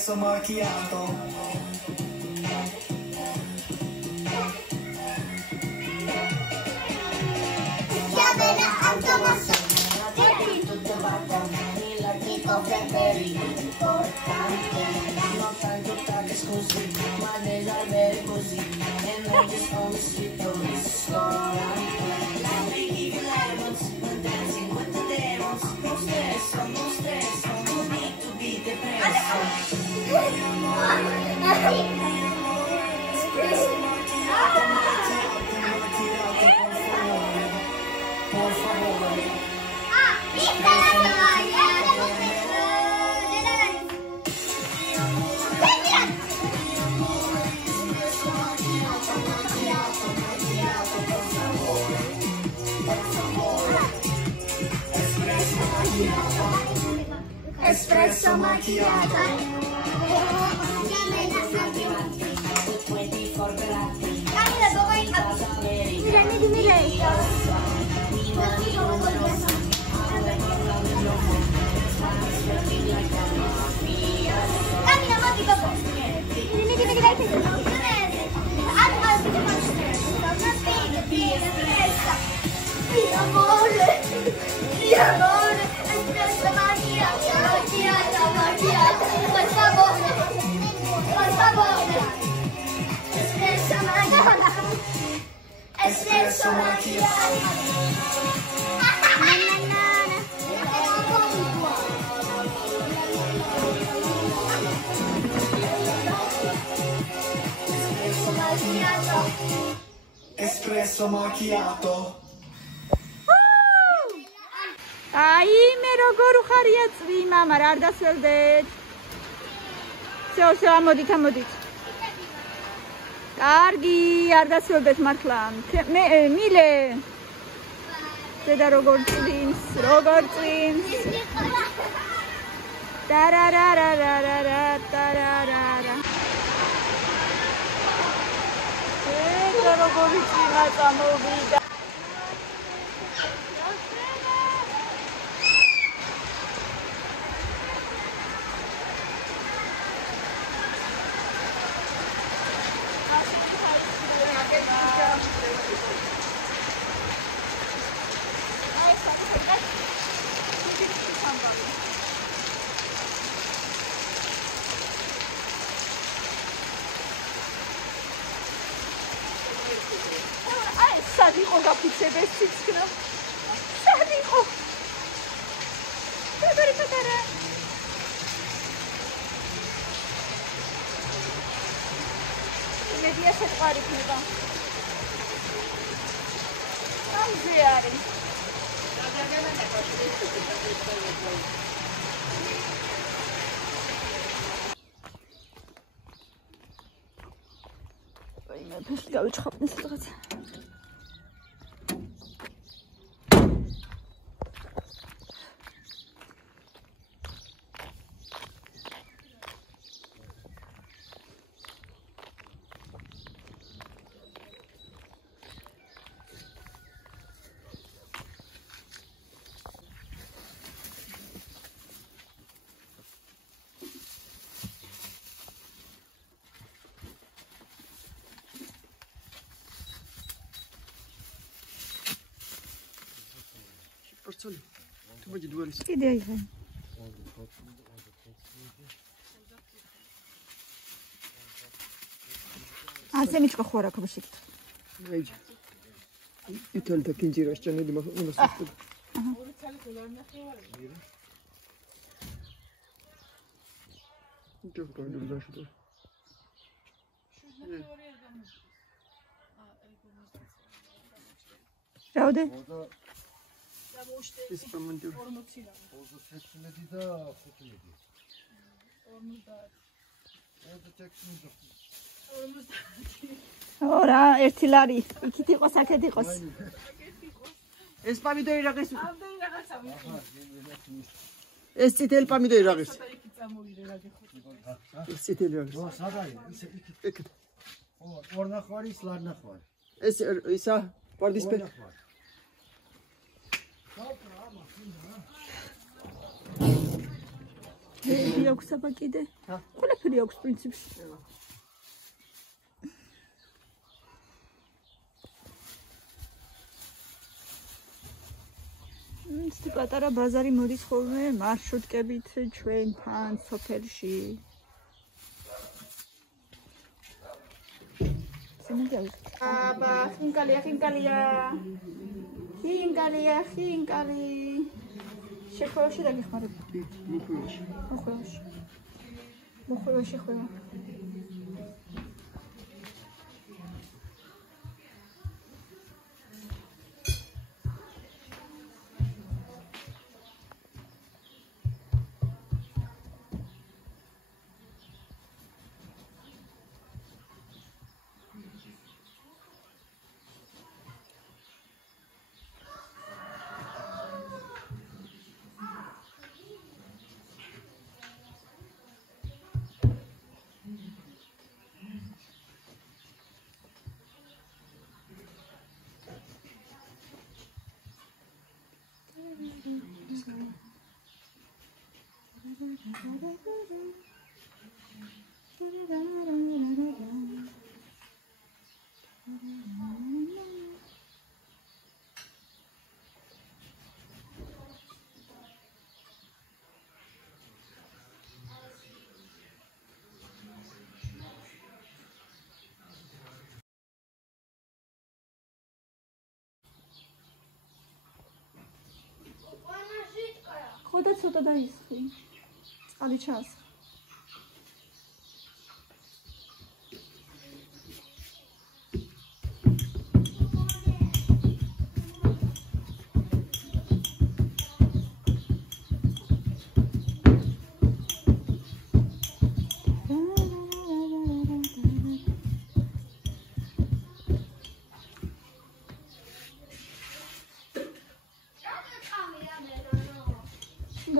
espresso macchiato. Chiamela automozione, tutto va bene, l'artico preferito, importante, non tanto che scusi, ma deve avere così, e noi ci sono scritto ristorante. Let me give you lemons, we're dancing with the demons, no stress, no need to be depressed. Por favore. Vista la storia! Espresso macchiato. Camila, dove hai fatto? Dimmi lei. Camila, ma ti papà. Dimmi che dai che amore, espresso macchiato, per favore, espresso macchiato. Espresso macchiato. Ai, მე როგორ ხარია წვი, მამა, რა არ დასველდეთ. всё, ამოდით. კარგი, არ დასველდეთ მართლა. მე მილე. ზედა როგორ წვიმს. ტარარარარარა, ტარარარა. ზედა როგორ წვიმა წამოვიდა. სად იყო გაფიცების ციცქნა? სად იყო? პატარა. მედია შეყარი ხდება. ამზე არის. აი მე ფეხი გავიჩხობდი სადღაც. Tu vedi due lì. Che idea hai? Se mi ci fuori come si. Vedi. Io ti ho detto che in giro c'è di una struttura. Çok koydum da şurada. Raude? İspanyol. Orada seçmedi de kutu yedi. Orada çekmedi. Ora, ერთი ლარი. იქით იყოს, აქეთ იყოს. ეს პომიდორი რა გეს? ეს წითელი პომიდორი რა გეს? ეს წითელი რა გეს? ო, სადაა? ისე იქით. ო, ორნახვარი, ის ლარნახვარი. ეს ისა ვარდისფე. აქვს აბა კიდე. ყველაფერი აქვს პრინციპს. ცოტა პატარა ბაზარი მოდის ხოლმე მარშრუტკებით ჩვენთან სოფელში. აბა, ხინკალია. ხინკალი. შეხვევაში დაგეხმარებ. მოხვევაში. ხვევა. ხოდა ცოტა დაისხი. წყალი ჩასხ.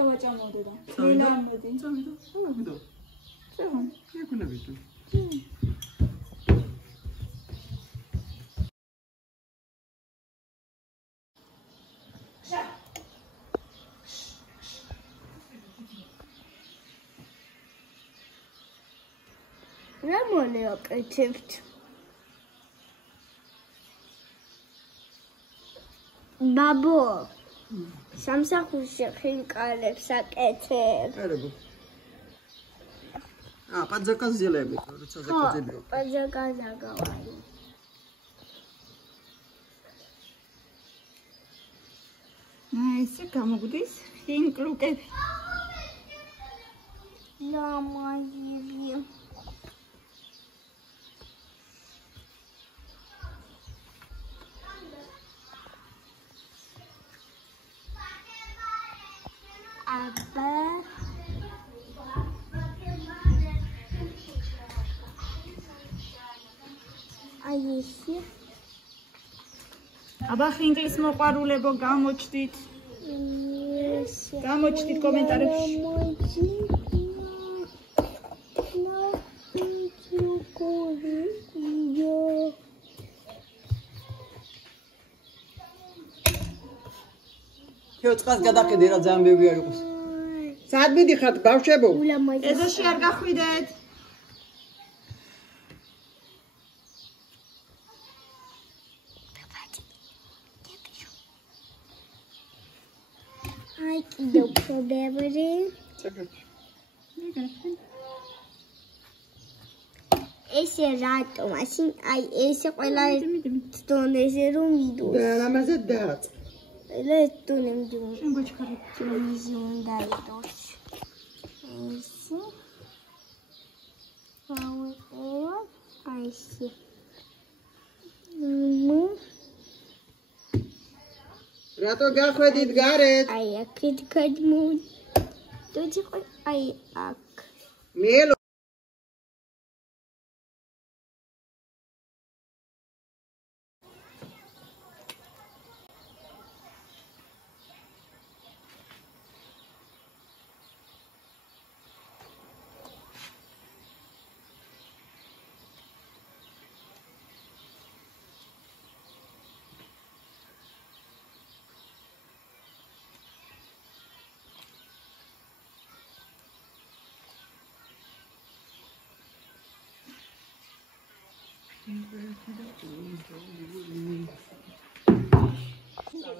დავაჭამოდე და ნელა მოდი. წამიდო. წამიდო. წამ. იქნება თუ. რა მოვაკეთებთ? ბაბო სამსახურში ხინკალებს აკეთებ. არაბო. პაძაკაზელები, როცა ზაკაძები. პაძაკაზაგავარი. ესე გამოგვდის ხინკლუკები. ნამაზები. აბა აიში აბა ხინკლის მოყვარულებო გამოჩდით. გამოჩდით კომენტარებში. ქეო წყალს გადახედე რა ძალიან ბევრი არ იყოს. სად მიდიხართ ბავშვებო? ეზოში არ გახვიდეთ. აი კიდევ პრობლემები. ესე რატო მაშინ აი ესე ყველა დონეზე რომ მიდო. და ამაზე დააც. Letto nem di un შენ გვაჩქარი. televisione dai dos. Esse. Ai sì. რატო გახვედით გარეთ? Ai akit kadmu. Tuji ai ak. მელო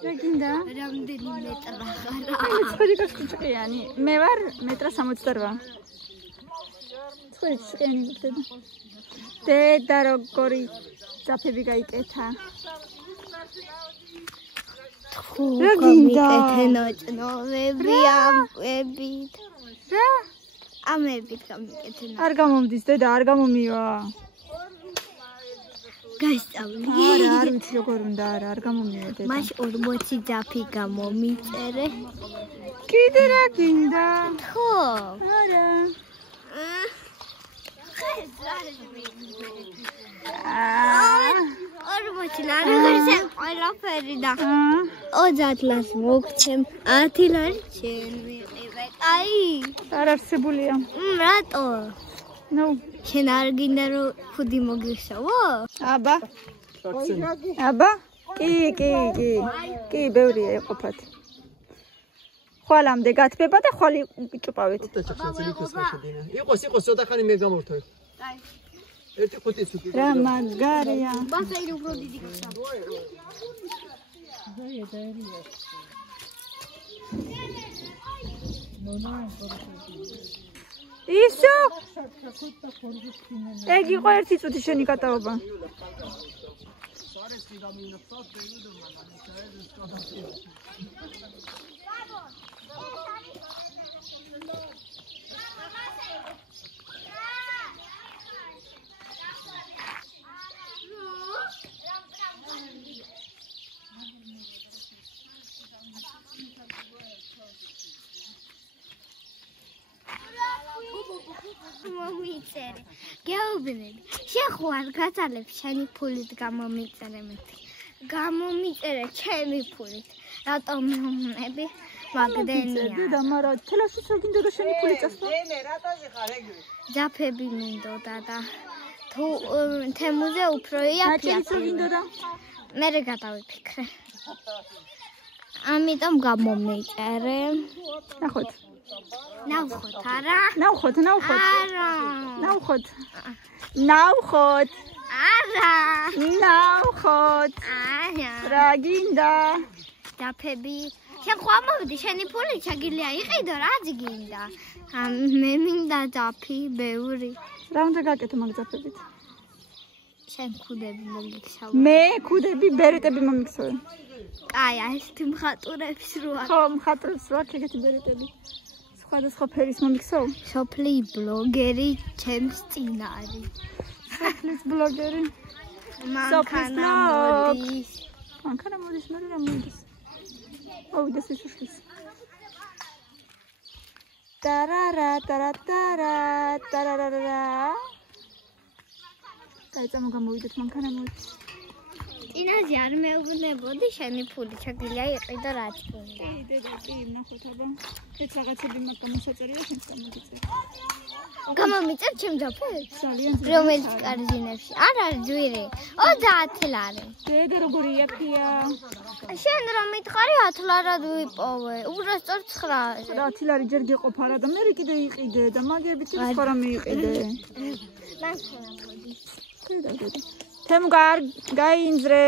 რა გინდა? რამდენი მეტრა ხარ? ცხვირი გასკუჭყიანი. მე ვარ 1.68 მ. ცხვირი ჭყიანი გქდება. დედა როგორი ძაფები გაიკეთა. რა გინდა? ნოწნობები ამებით. რა? ამებით გამიკეთე. არ გამომდის დედა, არ გამომივა. გასწავლი. არა, არ ვიცი როგორ უნდა, არ გამომივა დედა. მას 40 ძაფი გამომიწერე. კიდე რა გინდა? ხო. არა. ორბოჩი ნარგერზე ყველაფერი და 30 ლარს მოგცემ 10 ლარი შენ ვიყიდე. აი, არ არსებულია. რატო? ნუ, შენ არ გინდა რომ ხუდი მოგიხსოვო? აბა. Акцент. აბა? კი. კი, ბევრია ეყოფათ. ხვალამდე გათბება და ხვალ ჭუპავით. იყოს ცოტახანი მე გამორთვე. აი, ერთი ხუთი თუ კიდე. რა მაგარია. ბასაირი უფრო დიდი გახდა. ისო? ეგ იყო ერთი წუთი შენი კატაობა. მომიწერე. გეუბნები. შეხوار გაწალებ შენი ფულით გამომიწერე მეთქი. გამომიწერე ჩემი ფულით. რატომ მომნები? მაგდენია. დედა, მაგრამ თელაშიც რა გინდა რომ შენი ფული წასვლა? მე რატაზე ხარ ეგ? ძაფები მინდოდა და თუ თემუზე უფრო ნაჭერიც რა იაფია. გინდოდა? მე გადავიფიქრე. ამიტომ გამომიწერე. ნახოთ. ნავხოთ არა? ნავხოთ. არა. ნავხოთ. არა. ნავხოთ. არა. რა გინდა? ძაფები. შენ ხო ამოვიდი შენი ფული ჩაგილია იყიდო რაც გინდა. მე მინდა ძაფი ბევრი. რა უნდა გაკეთო მაგ ძაფებით? შენ ქუდები მოგიხსავ. მე ქუდები ბერეტები მომიქცევენ. აი, ეს მხატვრებს რო ხო, მხატვრებს რო აქვს ეგეთი ბერეტები. სხვადასხვა ფერის მომიქცევ? სოფლი ბლოგერი ჩემს წინ არის. სოფლის ბლოგერი. მანქანა ბლოგ. მოდის. მანქანა მოდის, მაგრამ რა მოდის? მოვიდეს ისუშლის. Tarara. Დაიწყო გამოვიდეთ მანქანა მოდის. წინაზე არ მეუბნებოდი შენი ფული ჩაგილია იყიდო რაც გინდა. დედა კი ნახოთ აბა. ეს რაღაცები მაგ გამოსაწერია შენს გამოგიწევ. გამომიწევ ჩემ ძაფებს? ძალიან რომელიც კარზინებში? არ არის ძვირი. 30 ლარი. დედა როგორი იაფია. შენ რომ მითხარი 10 ლარად ვიპოვე. უბრალოდ 9. 10 ლარი ჯერ გეყოფა რა და მე კიდე იყიდე და მაგები ცოტა სხვა რამე იყიდე. მანქანა მოდის. დედა. თემ გაინძრე.